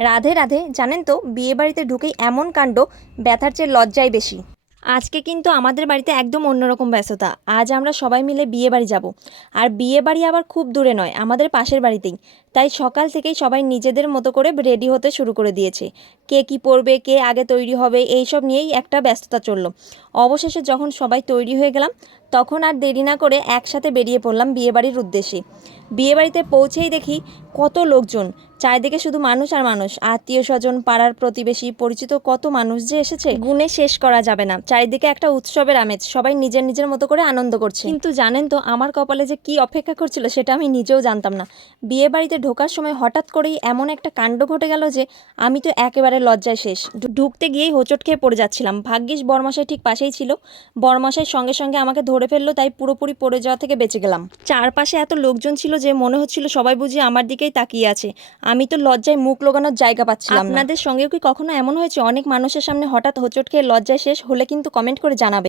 রাধে রাধে। জানেন তো, বিয়ে বাড়িতে ঢুকেই এমন কাণ্ড, ব্যথার চেয়ে লজ্জাই বেশি। আজকে কিন্তু আমাদের বাড়িতে একদম অন্যরকম ব্যস্ততা। আজ আমরা সবাই মিলে বিয়ে বাড়ি যাব। আর বিয়ে বাড়ি আবার খুব দূরে নয়, আমাদের পাশের বাড়িতেই। তাই সকাল থেকেই সবাই নিজেদের মতো করে রেডি হতে শুরু করে দিয়েছে। কে কি পরবে, কে আগে তৈরি হবে, এইসব নিয়েই একটা ব্যস্ততা চলল। অবশেষে যখন সবাই তৈরি হয়ে গেলাম, তখন আর দেরি না করে একসাথে বেরিয়ে পড়লাম বিয়ে বাড়ির উদ্দেশ্যে। বিয়ে বাড়িতে পৌঁছেই দেখি কত লোকজন, চারিদিকে শুধু মানুষ আর মানুষ, আত্মীয় স্বজন, পাড়ার প্রতিবেশী, পরিচিত কত মানুষ যে এসেছে গুণে শেষ করা যাবে না। চারিদিকে একটা উৎসবের আমেজ, সবাই নিজের নিজের মতো করে আনন্দ করছে। কিন্তু জানেন তো, আমার কপালে যে কি অপেক্ষা করছিল সেটা আমি নিজেও জানতাম না। বিয়ে বাড়িতে ঢোকার সময় হঠাৎ করেই এমন একটা কাণ্ড ঘটে গেল যে আমি তো একেবারে লজ্জায় শেষ। ঢুকতে গিয়েই হোঁচট খেয়ে পড়ে যাচ্ছিলাম। ভাগ্যিস বরমশাই ঠিক পাশেই ছিল। বরমশাই সঙ্গে সঙ্গে আমাকে ধরে ফেললো, তাই পুরোপুরি পড়ে যাওয়া থেকে বেঁচে গেলাম। চারপাশে এত লোকজন ছিল যে মনে হচ্ছিল সবাই বুঝি আমার দিকেই তাকিয়ে আছে। আমি তো লজ্জায় মুখ লোকানোর জায়গা পাচ্ছিলাম না। আপনাদের সঙ্গেও কি কখনো এমন হয়েছে অনেক মানুষের সামনে হঠাৎ হোঁচট খেয়ে লজ্জায় শেষ হলে? কিন্তু কমেন্ট করে জানাবে।